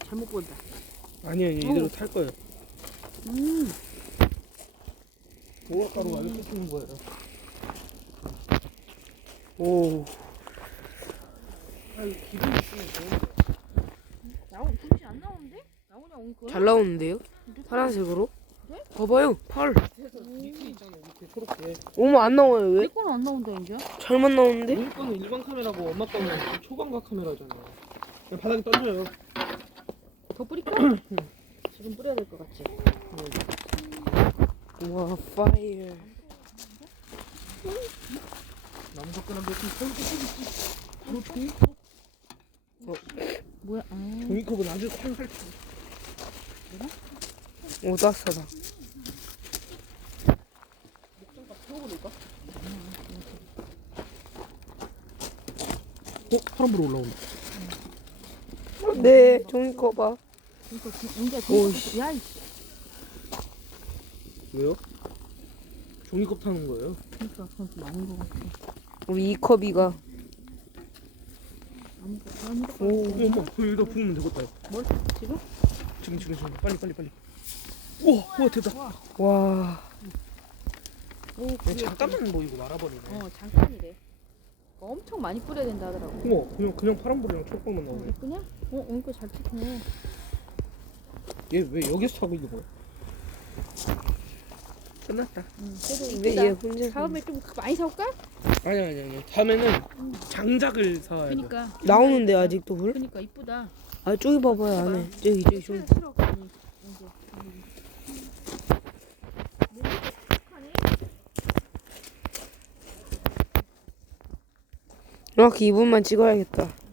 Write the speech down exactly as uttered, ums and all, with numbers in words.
잘못 본다. 아니요, 아니요, 이대로 탈 거예요. 음. 오락가루가 이렇게 쓰는 거예요. 오. 아, 이거 기분이 있으면 좋은데. 나오 굳이 안 나오는데? 나오냐 옹크? 잘 나오는데요? 파란색으로? 그래? 봐봐요, 팔. 그래서 밑에 있잖아요, 밑에 초록색. 어머, 안 나와요, 내 왜? 거는 안 나온다 이제. 잘만 나오는데? 우리 거는 일반 카메라고 엄마 거는 초광각 카메라잖아요. 그냥 바닥에 던져요. 더 뿌릴까? 지금 뿌려야 될 것 같지? 와, 파이어. 나무 젓가락 몇개 저 종이컵. 뭐야? 아. 종이컵은 아주 활활. 오, 따스하다. 목장갑 태워버릴까? 어? 파란불 올라온다. 네, 종이컵 봐. 이거 이제 오이씨. 야, 왜요? 종이컵 타는 거예요. 그러니까 그건 좀 아닌 것 같아. 우리 이컵이가. 아닌 것 아닌 것 오, 어, 엄마, 그 여기다 부으면 되겠다. 뭘 지금? 지금 지금 지금 빨리 빨리 빨리. 우와, 우와 됐다. 와. 오, 그냥 잠깐만 뭐 이거 말아버리네. 어 잠깐이래. 엄청 많이 뿌려야 된다 하더라고. 우와, 그냥 그냥 파란불이랑 초록불만 어, 나오네. 예쁘냐? 어, 옹크 잘 찍네. 얘 왜 여기서 타고 있는 거야? 끝났다. 응, 그래도 왜 이쁘다. 얘 혼자. 다음에 좀 많이 사올까? 아니 아니 아니. 다음에는 장작을 사와야 돼. 그니까. 나오는데, 아직도 불? 그니까 이쁘다. 아, 저기 봐봐요, 안에. 저기, 저기, 저기. 틀어, 틀어. 응, 이제. 정확히 이 분만 찍어야겠다.